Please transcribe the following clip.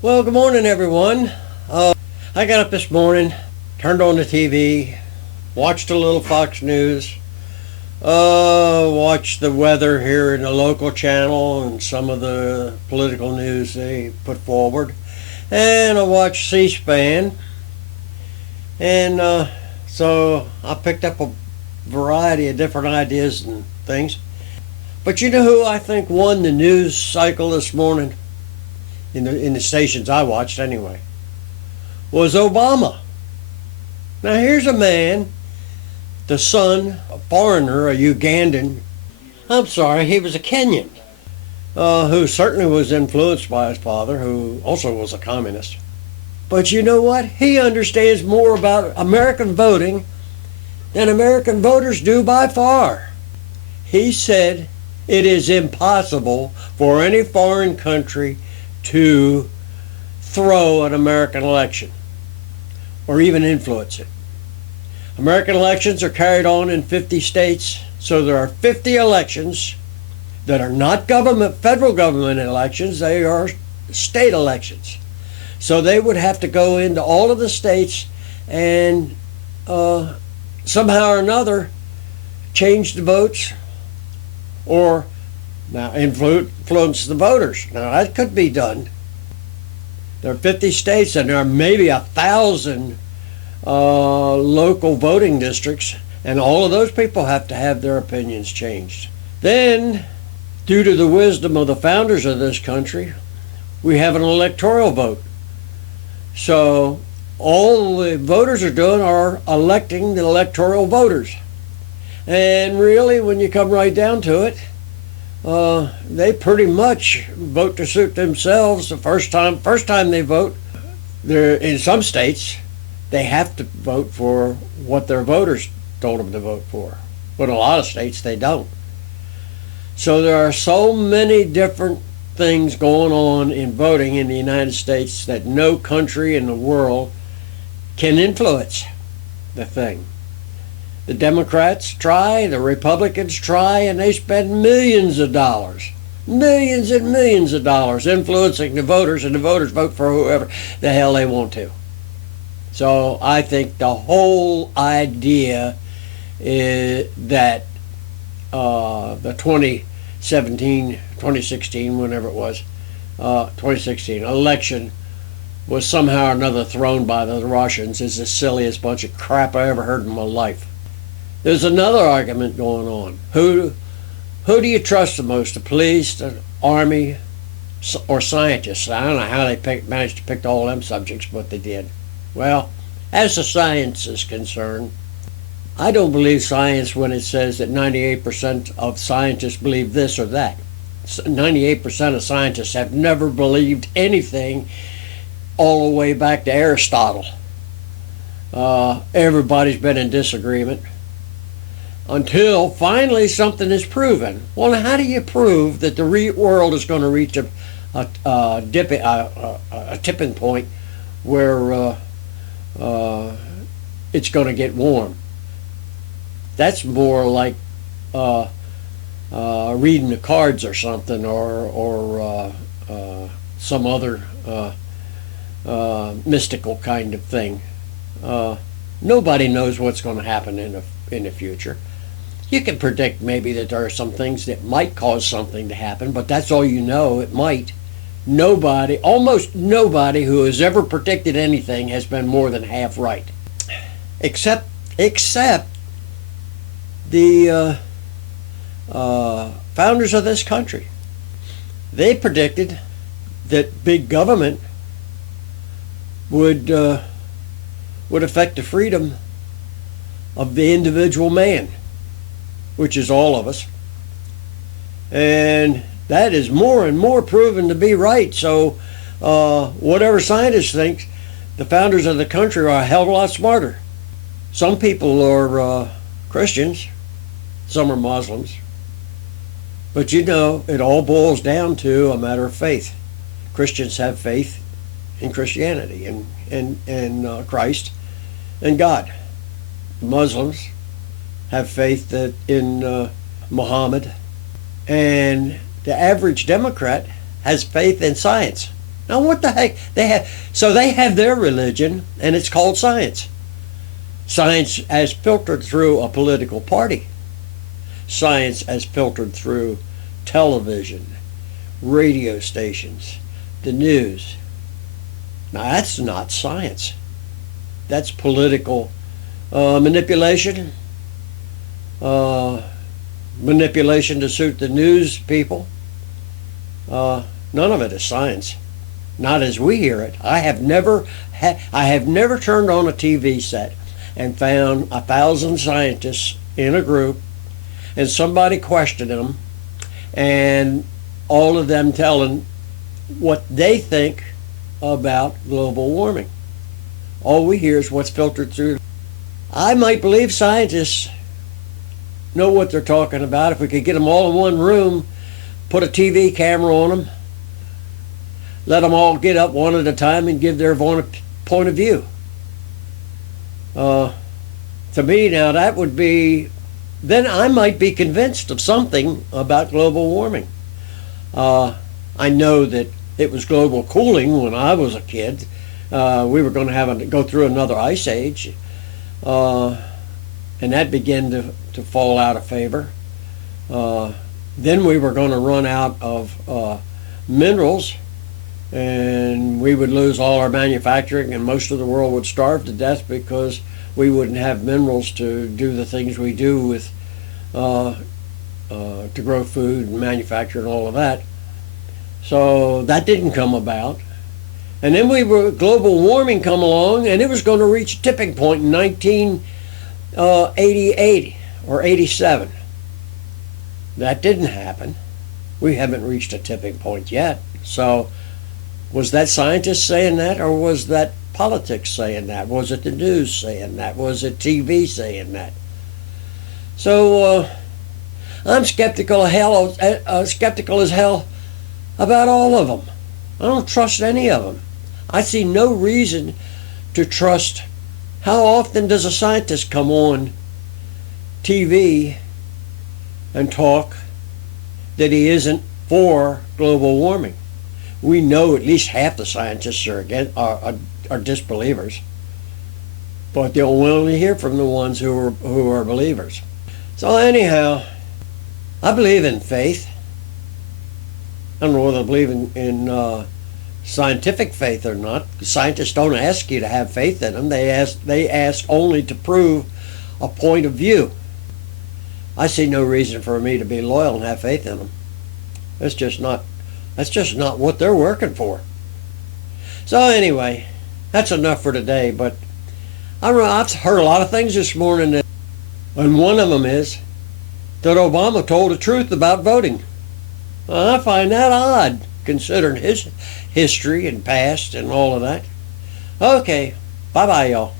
Well, good morning, everyone. I got up this morning, turned on the TV, watched a little Fox News, watched the weather here in the local channel and some of the political news they put forward, and I watched C-SPAN, and so I picked up a variety of different ideas and things. But you know who I think won the news cycle this morning? In the stations I watched anyway, was Obama. Now here's a man, the son, a foreigner, a Ugandan, he was a Kenyan, who certainly was influenced by his father, who also was a communist. But you know what? He understands more about American voting than American voters do by far. He said it is impossible for any foreign country to throw an American election or even influence it. American elections are carried on in 50 states, so there are 50 elections that are not federal government elections, they are state elections. So they would have to go into all of the states and somehow or another change the votes or now influence the voters. Now that could be done. There are 50 states and there are maybe 1,000 local voting districts, and all of those people have to have their opinions changed. Then, due to the wisdom of the founders of this country, we have an electoral vote. So all the voters are doing are electing the electoral voters. And really, when you come right down to it, they pretty much vote to suit themselves. The first time they vote, in some states, they have to vote for what their voters told them to vote for. But in a lot of states, they don't. So there are so many different things going on in voting in the United States that no country in the world can influence the thing. The Democrats try, the Republicans try, and they spend millions and millions of dollars influencing the voters, and the voters vote for whoever the hell they want to. So I think the whole idea is that the 2016, whenever it was, 2016 election was somehow or another thrown by the Russians is the silliest bunch of crap I ever heard in my life. There's another argument going on. Who do you trust the most, the police, the army, or scientists? I don't know how they managed to pick all them subjects, but they did. Well, as the science is concerned, I don't believe science when it says that 98% of scientists believe this or that. 98% of scientists have never believed anything all the way back to Aristotle. Everybody's been in disagreement until finally something is proven. Well, how do you prove that the world is going to reach a tipping point where it's going to get warm? That's more like reading the cards or something, or some other mystical kind of thing. Nobody knows what's going to happen in the future. You can predict maybe that there are some things that might cause something to happen, but that's all you know. It might. Almost nobody who has ever predicted anything has been more than half right, except the founders of this country. They predicted that big government would affect the freedom of the individual man, which is all of us. And that is more and more proven to be right. So whatever scientists think, the founders of the country are a hell of a lot smarter. Some people are Christians, some are Muslims. But you know, it all boils down to a matter of faith. Christians have faith in Christianity and Christ and God. Muslims have faith in Muhammad, and the average Democrat has faith in science. Now what the heck? They have their religion, and it's called science. Science as filtered through a political party. Science as filtered through television, radio stations, the news. Now that's not science. That's political manipulation. Manipulation to suit the news people. None of it is science. Not as we hear it. I have never turned on a TV set and found 1,000 scientists in a group and somebody questioned them and all of them telling what they think about global warming. All we hear is what's filtered through. I might believe scientists know what they're talking about if we could get them all in one room, put a TV camera on them, let them all get up one at a time and give their point of view. To me now, that would be, then I might be convinced of something about global warming. I know that it was global cooling when I was a kid. We were going to go through another ice age, and that began to fall out of favor. Then we were going to run out of minerals, and we would lose all our manufacturing, and most of the world would starve to death because we wouldn't have minerals to do the things we do with to grow food and manufacture and all of that. So that didn't come about. And then global warming come along, and it was going to reach a tipping point in 1988 or 87. That didn't happen. We haven't reached a tipping point yet. So was that scientists saying that, or was that politics saying that? Was it the news saying that? Was it TV saying that? So I'm skeptical as hell about all of them. I don't trust any of them. I see no reason to trust. How often does a scientist come on TV and talk that he isn't for global warming? We know at least half the scientists are disbelievers, but they'll only hear from the ones who are believers. So anyhow, I believe in faith. I don't know whether I believe in scientific faith or not. Scientists don't ask you to have faith in them. They ask only to prove a point of view. I see no reason for me to be loyal and have faith in them. That's just not what they're working for. So anyway, that's enough for today. But I've heard a lot of things this morning, and one of them is that Obama told the truth about voting. Well, I find that odd, considering his history and past and all of that. Okay, bye-bye, y'all.